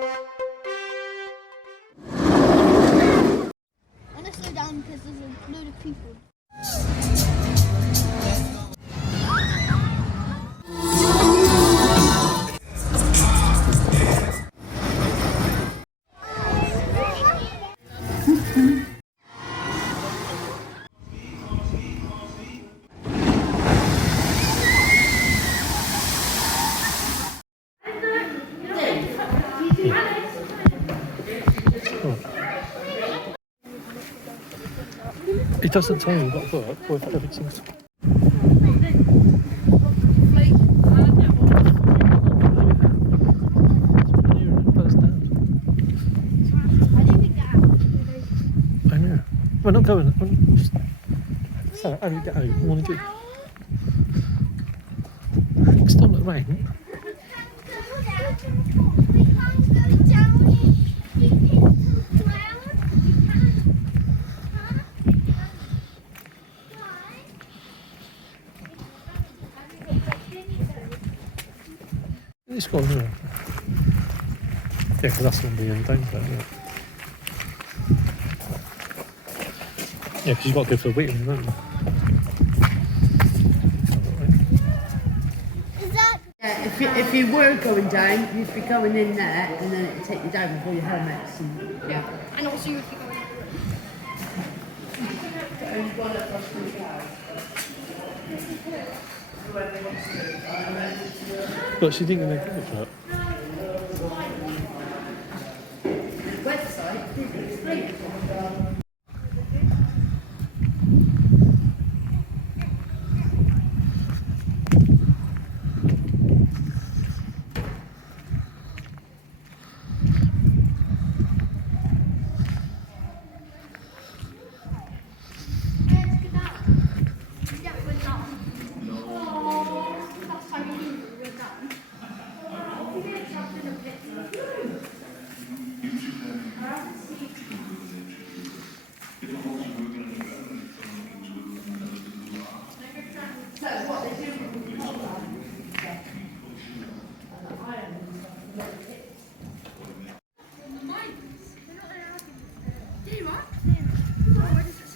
I want to slow down because there's a load of people. It doesn't tell you what book or if everything's. I know. We're not going. So, how do you get out? You want to do? Still not rain. It's gone, yeah. Yeah, because that's on the end down there, yeah. Yeah, because you've got to go for the waiting, don't you? Is that... If you were going down, you'd be going in there and then it'd take you down with all your helmets and yeah. And also you'd be going... But she didn't make it for it.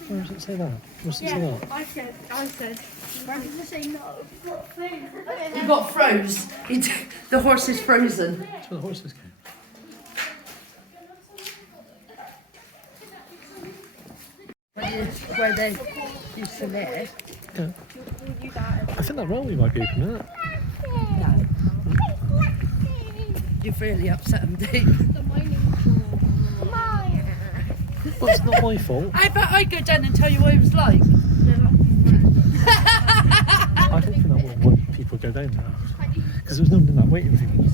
Where does it say that? Where does it say that? I said. Why did you say no? You got froze. The horse is frozen. That's where the horses came. Where they used to live. Yeah. I think that railway might be open, isn't it? No. You've really upset them, Dave. Well, it's not my fault. I bet I'd go down and tell you what it was like. I don't think that would want people to go down there. Because there was no one in that waiting room.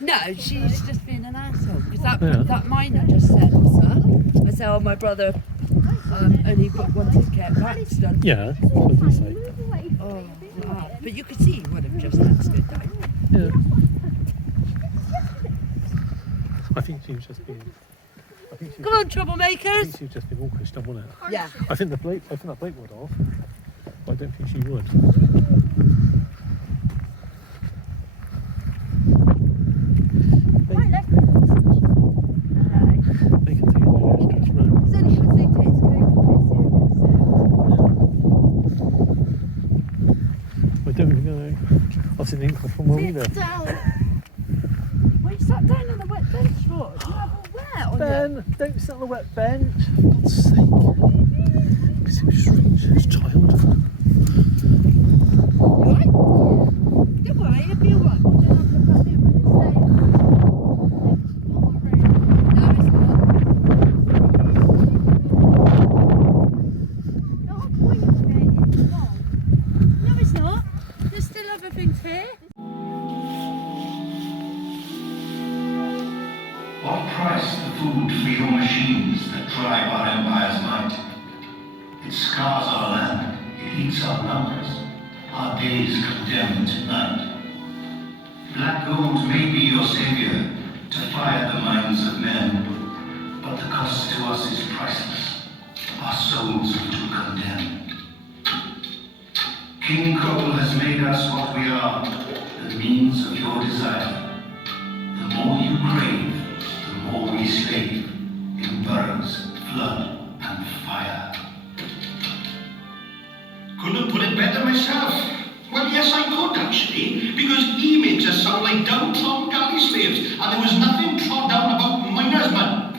No, she's just being an asshole. Because Yeah. that miner just said, I said, oh, my brother only put one ticket by accident. Yeah, I was going to say. Oh, wow. But you could see he would have just let us go down. Yeah. I think she was just being. Come on, I troublemakers! think she was just being awkward, done, wasn't it? Yeah. I think that bloke would have, but I don't think she would. They can take their extras round. It's only because they take COVID We don't even know. Obviously, the England from where we live. Well, you sat down on the wet bench for? You have all wet on Ben, don't sit on the wet bench. For God's sake. Because it was strange, this child. You alright? Don't worry, it'll be alright. We'll do another look at him when it's late. No, it's not. No, it's not. There's still other things here. What price the food for your machines that drive our empire's might? It scars our land, it eats our numbers, our days condemned to night. Black gold may be your savior to fire the minds of men, but the cost to us is priceless, our souls to condemn. King Coal has made us what we are, the means of your desire. The more you crave, the more we slave in burrows, flood, and fire. Couldn't put it better myself. Well, yes, I could actually, because he makes us sound like downtrodden galley slaves, and there was nothing trod down about miners, man.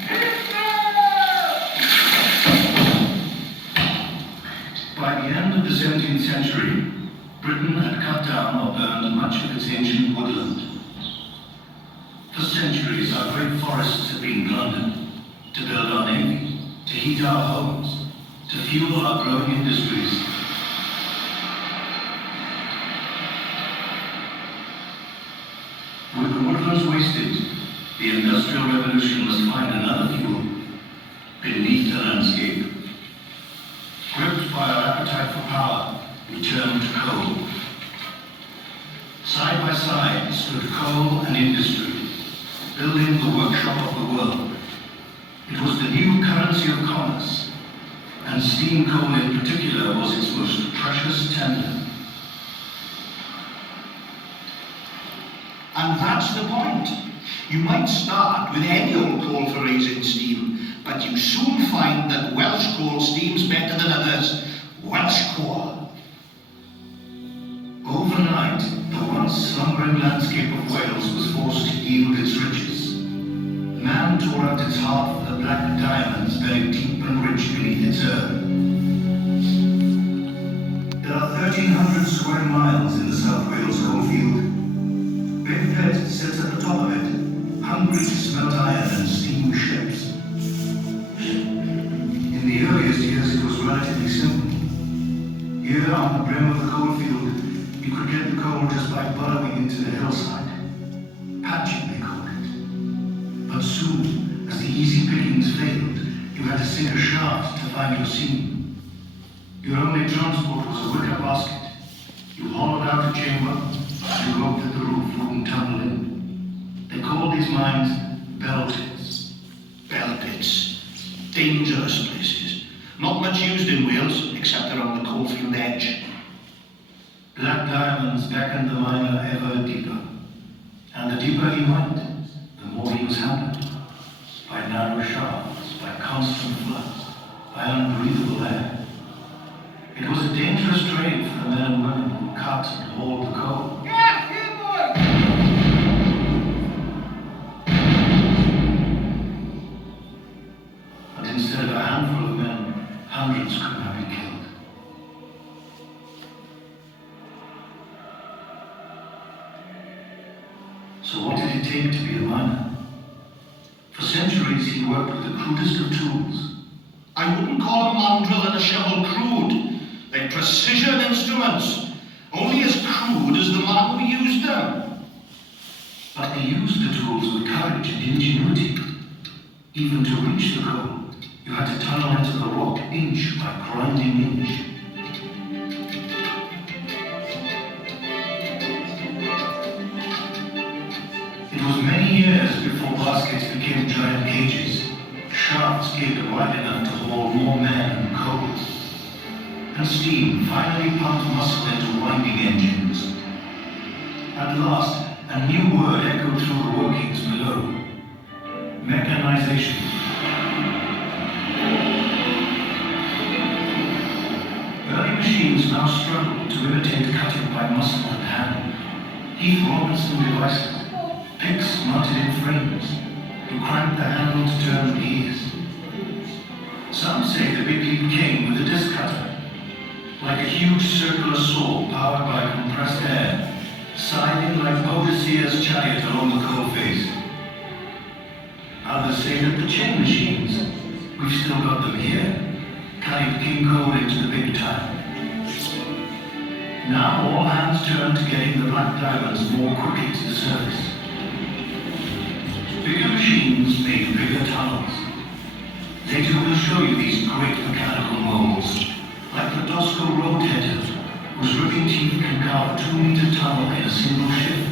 By the end of the 17th century, Britain had cut down or burned much of its ancient woodland. For centuries, our great forests have been plundered to build our navy, to heat our homes, to fuel our growing industries. With the woodlands wasted, the Industrial Revolution must find another fuel beneath the landscape. Gripped by our appetite for power, we turned to coal. Side by side stood coal and industry, building the workshop of the world. It was the new currency of commerce, and steam coal in particular was its most precious tender. And that's the point. You might start with any old coal for raising steam, but you soon find that Welsh coal steams better than others. Welsh coal. Overnight, the once slumbering landscape of Wales was forced to yield its riches. Man tore out its heart for the black diamonds buried deep and rich beneath its earth. There are 1,300 square miles in the South Wales coalfield. Big Pit sits at the top of it, hungry to smelt iron and steam ships. In the earliest years it was relatively simple. Here on the brim of the coalfield, you could get the coal just by burrowing into the hillside. Patching, they called it. But soon, as the easy pickings failed, you had to sink a shaft to find your seam. Your only transport was a wicker basket. You hollowed out a chamber, and hoped that the roof wouldn't tumble in. They called these mines bell pits. Bell pits. Dangerous places. Not much used in Wales, except around the coalfield edge. Black diamonds beckoned the miner ever deeper. And the deeper he went, the more he was hampered. By narrow shafts, by constant floods, by unbreathable air. It was a dangerous trade for the men and women who cut and hauled the coal. But instead of a handful of men, hundreds could not be killed. So what did it take to be a miner? For centuries he worked with the crudest of tools. I wouldn't call a mandrel and a shovel crude. They're precision instruments, only as crude as the man who used them. But they used the tools with courage and ingenuity. Even to reach the coal, you had to tunnel into the rock inch by grinding inch. It was many years before baskets became giant cages, shafts gaped wide enough to hold more men and coal. And steam finally pumped muscle into winding engines. At last, a new word echoed through the workings below. Mechanization. Early machines now struggled to imitate cutting by muscle and hand. Heath Robinson devices, picks mounted in frames, you cranked the handle to turn the gears. Some say the big leap came with a disc cutter. Like a huge circular saw powered by compressed air, sidling like Boadicea's chariot along the coal face. Others say that the chain machines, we've still got them here, carried king coal into the big time. Now all hands turn to getting the black diamonds more quickly to the surface. Bigger machines made bigger tunnels. Later we'll show you these great mechanical molds. Like the Dosco road header, whose ripping teeth can carve a 2-meter tunnel in a single shift.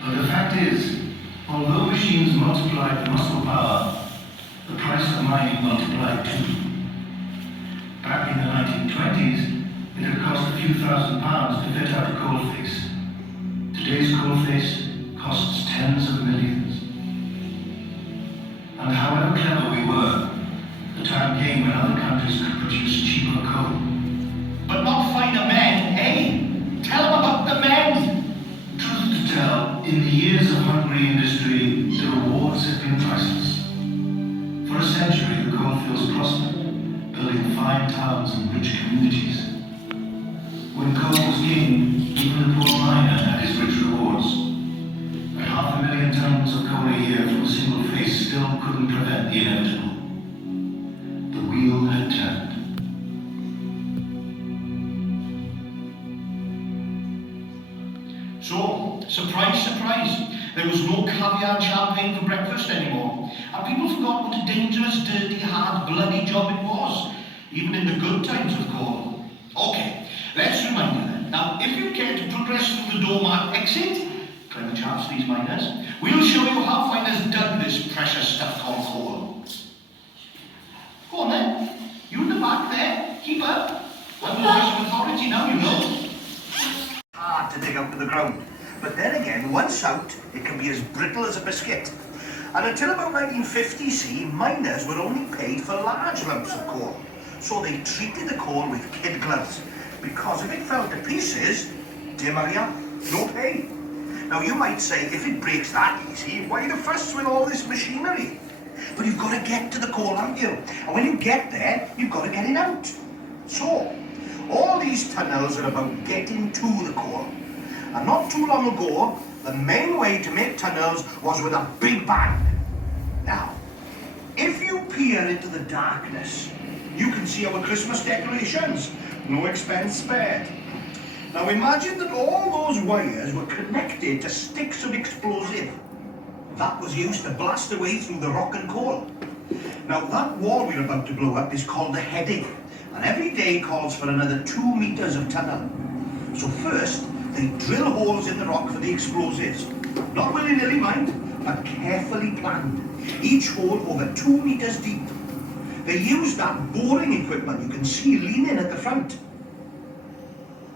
But the fact is, although machines multiplied the muscle power, the price of mining multiplied too. Back in the 1920s, it had cost a few £1,000s to fit out a coalface. Today's coalface costs tens of millions. And however clever we were, the time came when other countries could produce cheaper coal. But not finer men, eh? Tell them about the men! Truth to tell, in the years of hungry industry, the rewards have been priceless. For a century, the coalfields prospered, building fine towns and rich communities. When coal was king, even the poor miner had his rich rewards. But 500,000 tons of coal a year from a single face still couldn't prevent the inevitable. The wheel had turned. So, surprise, surprise, there was no caviar and champagne for breakfast anymore. And people forgot what a dangerous, dirty, hard, bloody job it was. Even in the good times of coal. Okay, let's remind you then. Now, if you care to progress through the door-marked exit, clever chaps, these miners, we'll show you how miners dug this precious stuff called coal. Go on then. You in the back there. Keep up. I'm the voice of authority now, you know. Hard to dig out of the ground. But then again, once out, it can be as brittle as a biscuit. And until about 1950, see, miners were only paid for large lumps of coal. So they treated the coal with kid gloves. Because if it fell to pieces, Maria, no pay. Now you might say, if it breaks that easy, why the fuss with all this machinery? But you've got to get to the coal, haven't you? And when you get there, you've got to get it out. So, all these tunnels are about getting to the coal. And not too long ago, the main way to make tunnels was with a big bang. Now, if you peer into the darkness, you can see our Christmas decorations. No expense spared. Now imagine that all those wires were connected to sticks of explosive. That was used to blast away through the rock and coal. Now that wall we're about to blow up is called the heading, and every day calls for another 2 meters of tunnel. So first, they drill holes in the rock for the explosives. Not willy-nilly, mind, but carefully planned. Each hole over 2 meters deep. They use that boring equipment you can see leaning at the front.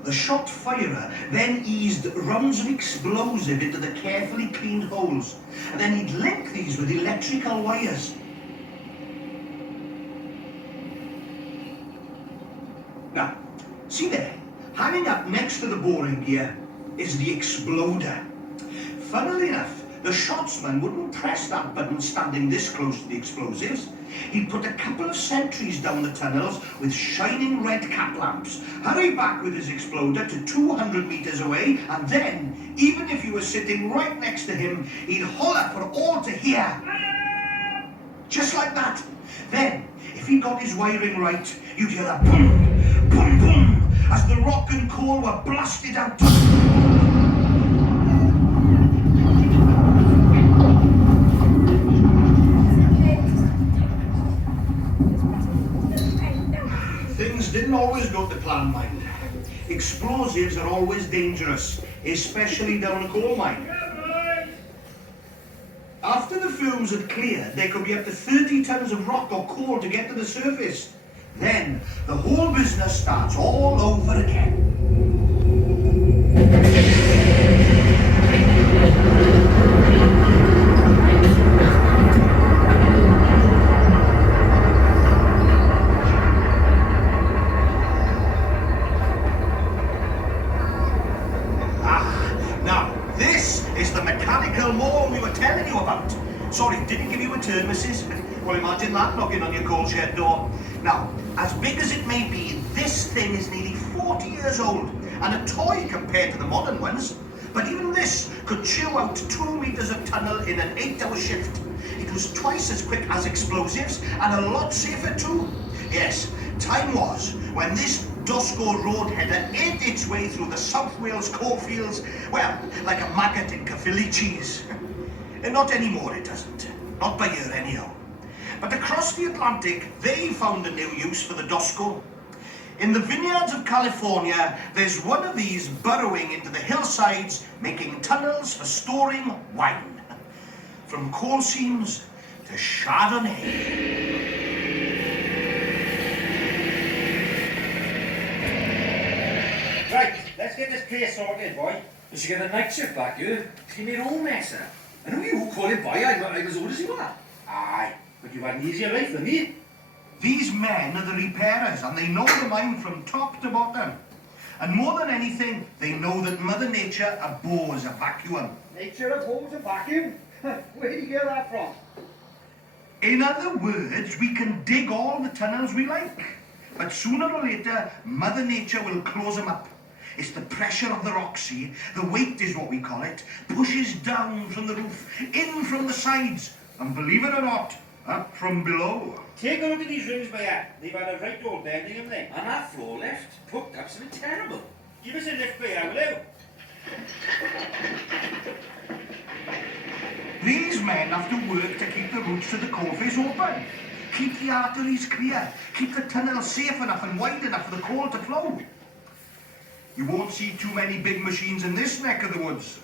The shot firer then eased rounds of explosive into the carefully cleaned holes, and then he'd link these with electrical wires. Now, see there, hanging up next to the boring gear is the exploder. Funnily enough, the shotsman wouldn't press that button standing this close to the explosives. He'd put a couple of sentries down the tunnels with shining red cap lamps, hurry back with his exploder to 200 meters away, and then, even if you were sitting right next to him, he'd holler for all to hear. Just like that. Then, if he got his wiring right, you'd hear a boom, boom, boom, as the rock and coal were blasted out. Didn't always go to plan, mind. Explosives are always dangerous, especially down a coal mine. After the fumes had cleared, there could be up to 30 tons of rock or coal to get to the surface. Then, the whole business starts all over again. Sorry, didn't give you a turn, missus? Well, imagine that knocking on your coal shed door. Now, as big as it may be, this thing is nearly 40 years old and a toy compared to the modern ones. But even this could chew out 2 meters of tunnel in an 8-hour shift. It was twice as quick as explosives and a lot safer too. Yes, time was when this Dosco road header ate its way through the South Wales coalfields, well, like a maggot in Caerphilly cheese. And not anymore, it doesn't. Not by year, anyhow. But across the Atlantic, they found a new use for the Dosco. In the vineyards of California, there's one of these burrowing into the hillsides, making tunnels for storing wine. From coal seams to Chardonnay. Right, let's get this place sorted, boy. You should get a night shift back here. You made own messer. And who you calling boy? I'm as old as you are. Aye, but you've had an easier life than me. These men are the repairers, and they know the mine from top to bottom. And more than anything, they know that Mother Nature abhors a vacuum. Nature abhors a vacuum? Where did you get that from? In other words, we can dig all the tunnels we like. But sooner or later, Mother Nature will close them up. It's the pressure of the rock, see? The weight is what we call it. Pushes down from the roof, in from the sides, and believe it or not, up from below. Take a look at these rooms, boy. They've had a right old bending in there. And that floor left, hooked up something terrible. Give us a lift, boy, will you? These men have to work to keep the routes to the coalface open. Keep the arteries clear. Keep the tunnel safe enough and wide enough for the coal to flow. You won't see too many big machines in this neck of the woods.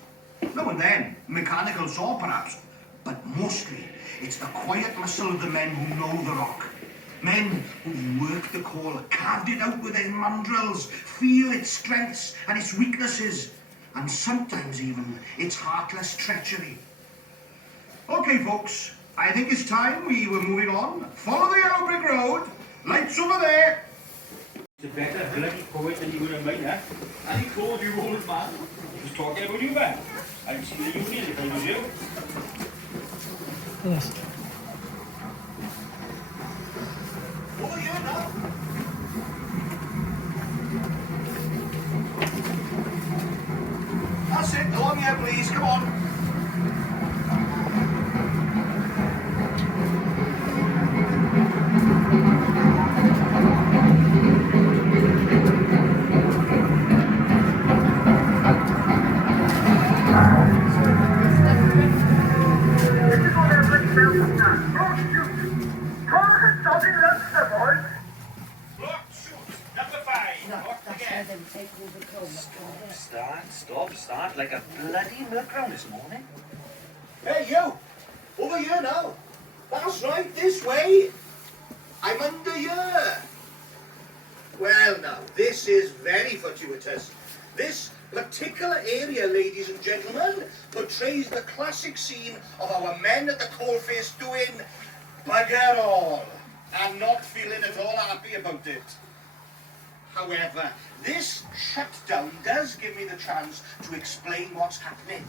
Now and then, mechanical saw perhaps, but mostly it's the quiet muscle of the men who know the rock. Men who've worked the coal, carved it out with their mandrels, feel its strengths and its weaknesses, and sometimes even its heartless treachery. Okay, folks, I think it's time we were moving on. Follow the yellow brick road. Lights over there. He's a better bloody poet than you were a miner. And he called you old man. He was talking about you, man. I'd see the union if I was you. Yes. Over here now. That's it. Along here, please. Come on. Start like a bloody milk round this morning. Hey, you! Over here now. That's right, this way. I'm under here. Well, now, this is very fortuitous. This particular area, ladies and gentlemen, portrays the classic scene of our men at the coalface doing bugger all and not feeling at all happy about it. However, this shutdown does give me the chance to explain what's happening.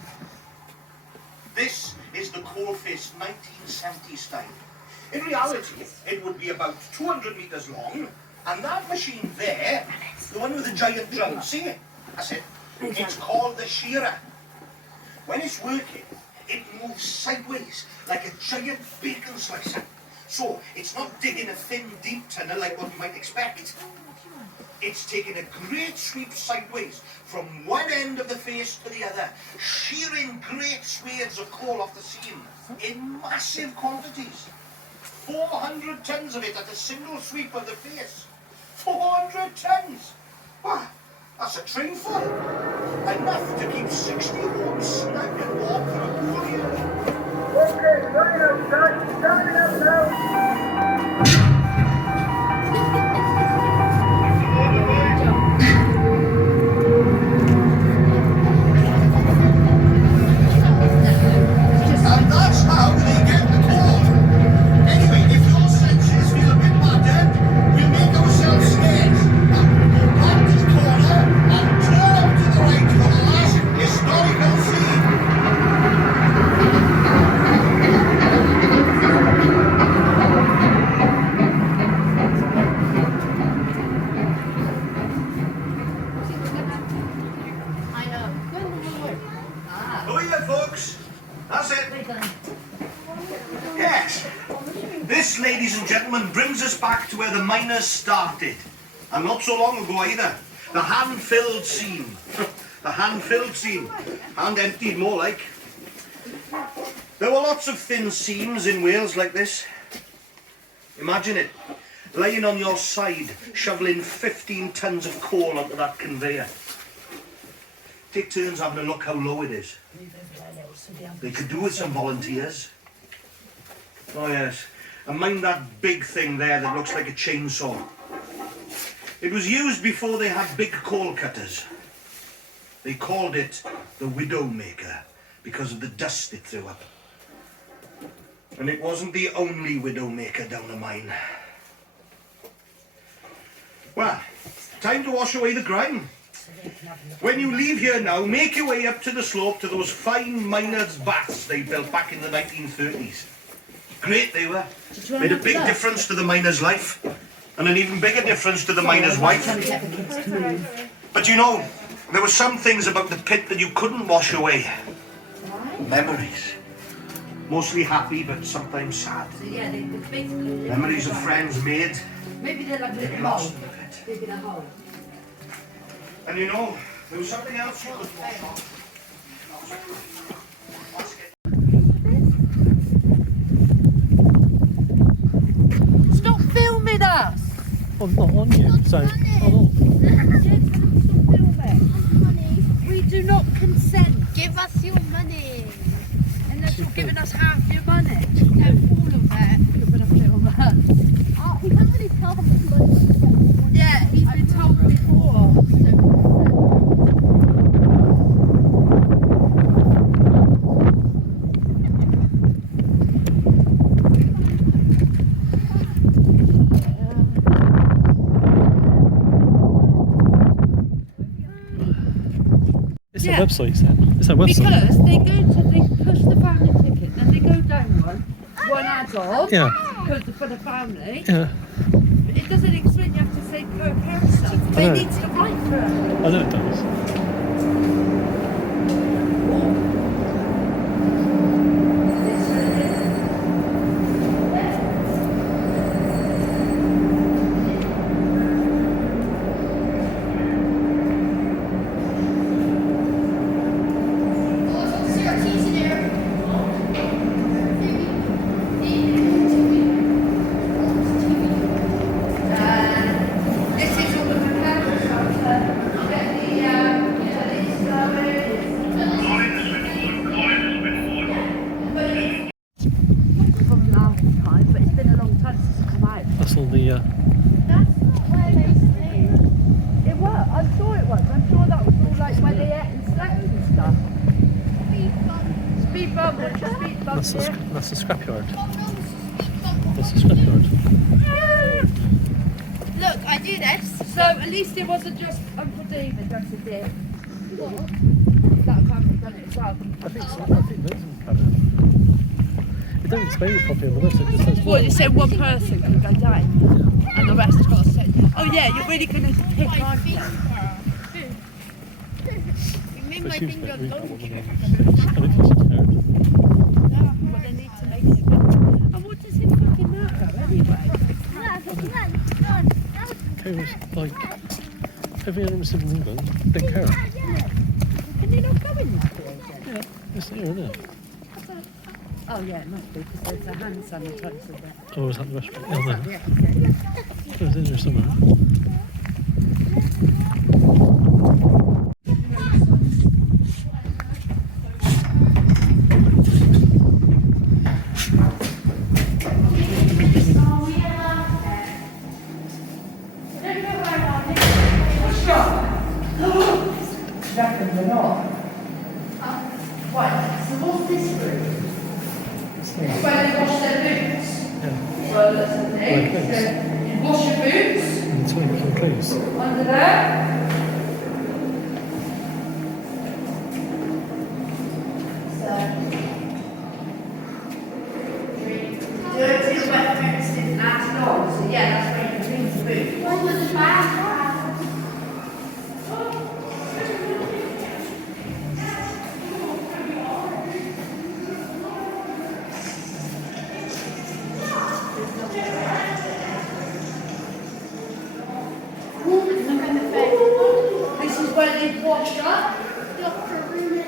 This is the coalface 1970 style. In reality, it would be about 200 metres long, and that machine there, the one with the giant drum, see it? That's it. It's called the shearer. When it's working, it moves sideways like a giant bacon slicer. So it's not digging a thin, deep tunnel like what you might expect. It's taking a great sweep sideways from one end of the face to the other, shearing great swathes of coal off the seam in massive quantities. 400 tons of it at a single sweep of the face. 400 tons! Wow, that's a train full. Enough to keep 60 homes snug and warm for a whole year. Okay, right outside, starting up now. And that's how they get the coal. Anyway, if your senses feel a bit battered, we'll make ourselves scarce. Now, go back to the corner and turn up to the right for the last historical scene. I know. Oh yeah, folks. That's it. Yes. This, ladies and gentlemen, brings us back to where the miners started. And not so long ago either. The hand-filled seam. The hand-filled seam. Hand-emptied, more like. There were lots of thin seams in Wales like this. Imagine it. Lying on your side, shoveling 15 tons of coal onto that conveyor. Take turns having a look how low it is. They could do with some volunteers. Oh yes, and mind that big thing there that looks like a chainsaw. It was used before they had big coal cutters. They called it the Widowmaker because of the dust it threw up. And it wasn't the only Widowmaker down the mine. Well, time to wash away the grime. When you leave here now, make your way up to the slope to those fine miners' baths they built back in the 1930s. Great they were. Made a big difference to the miner's life, and an even bigger difference to the miner's wife. But you know, there were some things about the pit that you couldn't wash away. Memories. Mostly happy, but sometimes sad. Yeah, they basically Memories of friends made, maybe they're like a little lost hole. in the pit. Big in a hole. And you know, there was something else you could wash off. Stop filming us! I'm not on yet, so. Oh, Money. We do not consent Give us your money. unless you're giving us half your money. No, all of it. You're gonna film us. Oh, he can't really tell how much money he gets. Yeah, he's been told before. it's Yeah. a website, Sam. It's a website. Because they push the family ticket, then they go down one adult Yeah, for the family. yeah. But it doesn't explain you have to say per person. I They know. need to write for it. I know it does. This is all the from last time, but it's been a long time since it's come out. That's all the. It was. I'm sure it was. I'm sure that was all like where they ate and slept and stuff. Speed bump. What's your speed bump That's the, here? that's the scrapyard. That's the scrapyard. Look, I do this. So at least it wasn't just Uncle David that's a dick. That family done it as well. I think so. I think those are covered. It don't explain it properly on the website. It just says What, you say one person can go down and the rest got to sit. Oh yeah, you're really going to pick, aren't you? You made But my she was finger very go. cool. I think she's scared. Well, they need to make it good. And what does it fucking matter anyway? Okay, was like every other Muslim in England, they care. Can they not go in this building? Yeah, it's here, isn't it? Oh yeah, it must be because there's a hand sanitizer there. Oh, is that the restaurant? Yeah, no. Yeah, okay. It was in there somewhere. Right, so what's this room? It's Where they wash their boots. Yeah, Well, that's the thing. Right, So you wash your boots and it's when you can close. under there. Dirty wet boots didn't add on, so yeah, that's where you clean the boot. One was the back. This is where they wash up. Doctor room.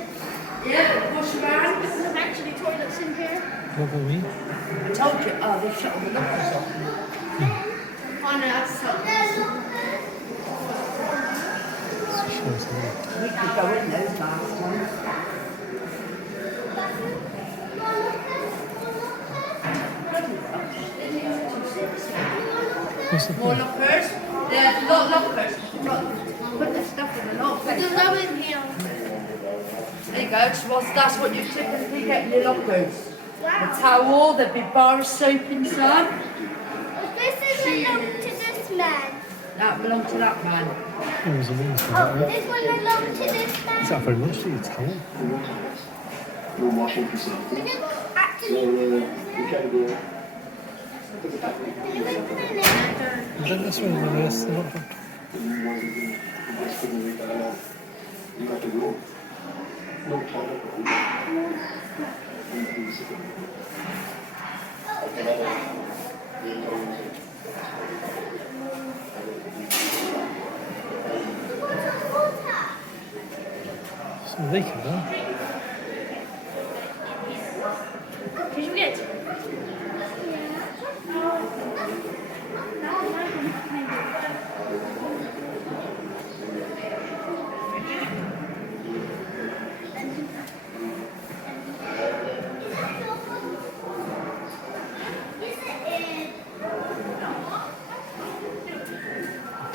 Yeah, wash around. There's actually toilets in here. What will we? I told you, oh, they shut all the lockers off. Oh no, that's something. Shows the way. We could go in those last ones. What's the More thing? lockers. There's lockers. Put the stuff in the lock. paper. There's no in here. There you go, that's what you typically get in your lockers. A towel, there'd be bar of soap inside. This is belong to this man. That belonged to that man. There was a woman's for Oh, that, this one belong to this man. Is that very much to you, towel? Actually, Then that's when the rest of the so they can go. Did you get?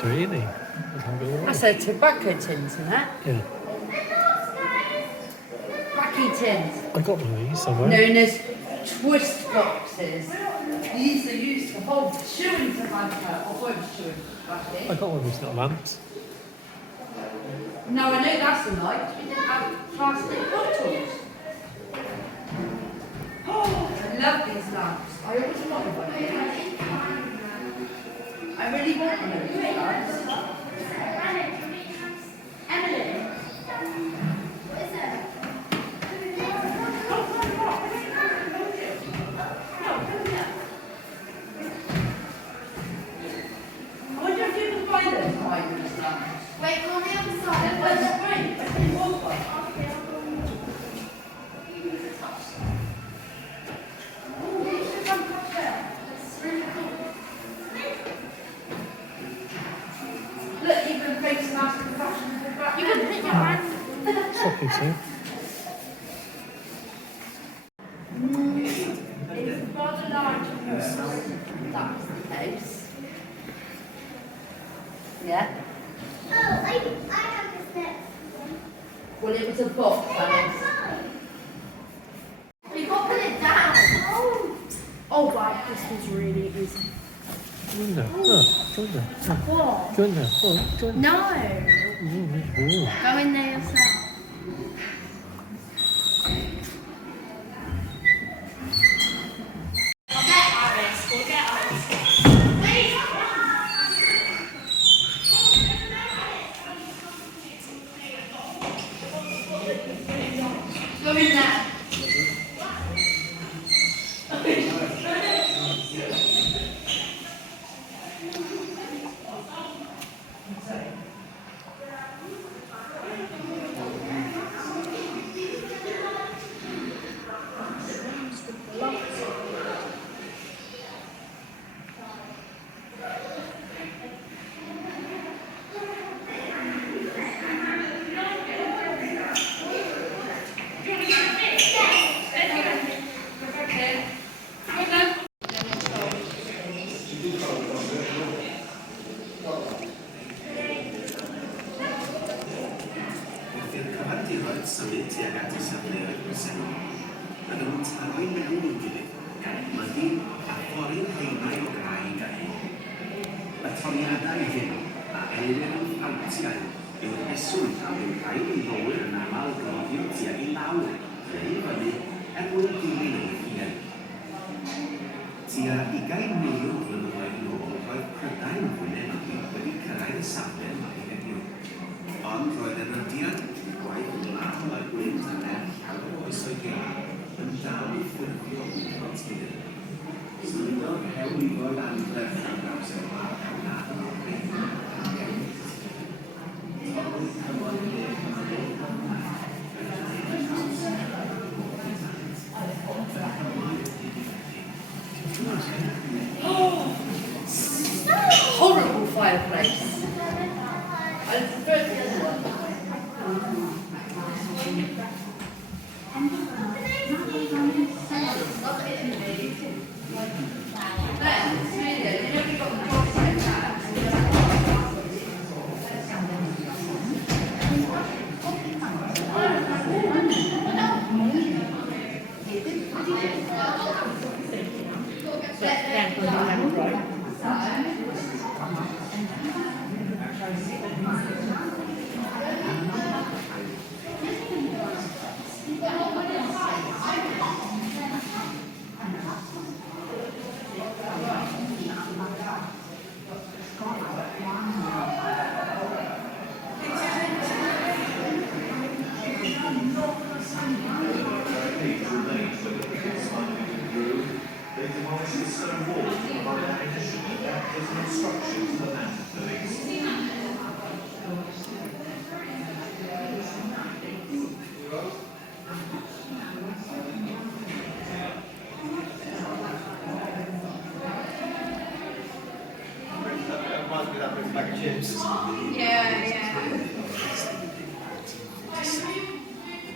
Really? That's a tobacco tins, isn't it? Yeah. Wacky tins. I got one of these somewhere. Known as twist boxes. These are used to hold chewing tobacco or won't chewing I tobacco. got one of these little lamps. No, I know that's a night. We didn't have plastic bottles. Oh, I love these lamps. I always wanted one of these. I really want one of these lamps. Emily. I wonder if you can find those items lamps. Wait, on the other side. Where's the spring? I think one one. Look, even face mask and fashionable back. You can put your hand. Soppy too. It's rather large purse. That's the case. Yeah? Oh, I have this next. Well, it was a box, Alice. We got to put it down. Oh wow, this was really easy. Go in there. Oh, go in there. What? Go in there. Oh, go in there. No. Ooh. Go in there yourself. Go in there. symud tuag at y safleoedd presennol. Roedd nhw'n taro'i mewn i'n gilydd, gan mydi a thorri'r heimau o graig a hyn. Y toriadau hyn a elfen ffawtiau yw'r eswm am yw rhaid i fywyd yn aml gofio tuag i lawr, neu fyny mwyn dilyn ei hun. Tua 20 miliwn blynyddoedd yn ôl, roedd Prydain Gwynedd wedi cyrraedd y safle yma i heddiw. Ond roedd y rydiad gwaith glaw a gwynt a nerth llawer o oesoedd iach yn dal i ffurfio wybod gilydd. Symudodd hewl i fod anferth ar draws y wlad a wlad yn o'r Horrible fireplace. I prefer the other one. Then, you know, we've got the box like that. The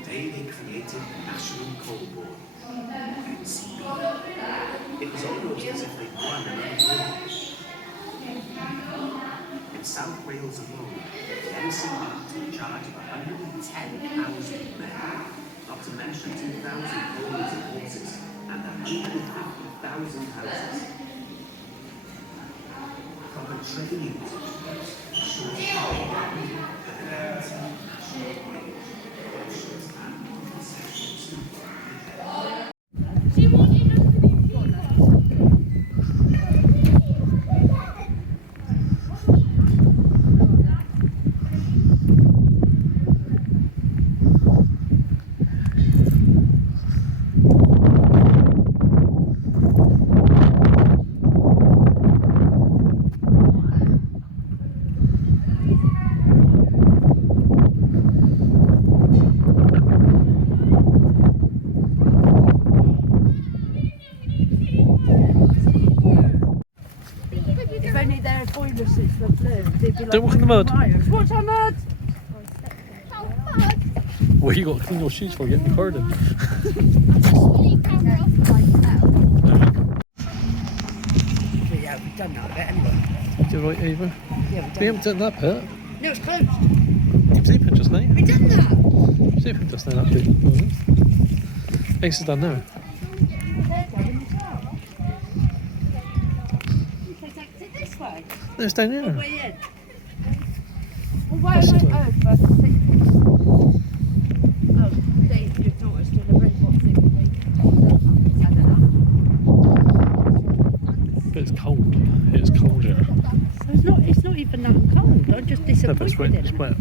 day they created the National Coal Board, NCB. It was almost as if they won another war. In South Wales alone, the NCB took charge of 110,000 men, not to mention 2,000 ponies and horses, and 150,000 houses. From a tribute, short If only their boiler suits were blue, they'd be like. Don't walk in the mud. What's on mud? What you got to clean your shoes for? Get in the car then. Yeah, we've done that bit anyway. Did right, Ava? Yeah, we've We done haven't done that bit. No, it's closed. Keep sleeping just now. We done that. Sleeping just now, that bit. Ace is done now. Take it this way. No, it's down Way here. in. Well, why am I first? Oh, Dave, your daughter's doing a red box thing with me. But it's cold. It's cold here. It's not even that cold. I'm just No, but it's wet. disappointed in It's it. wet.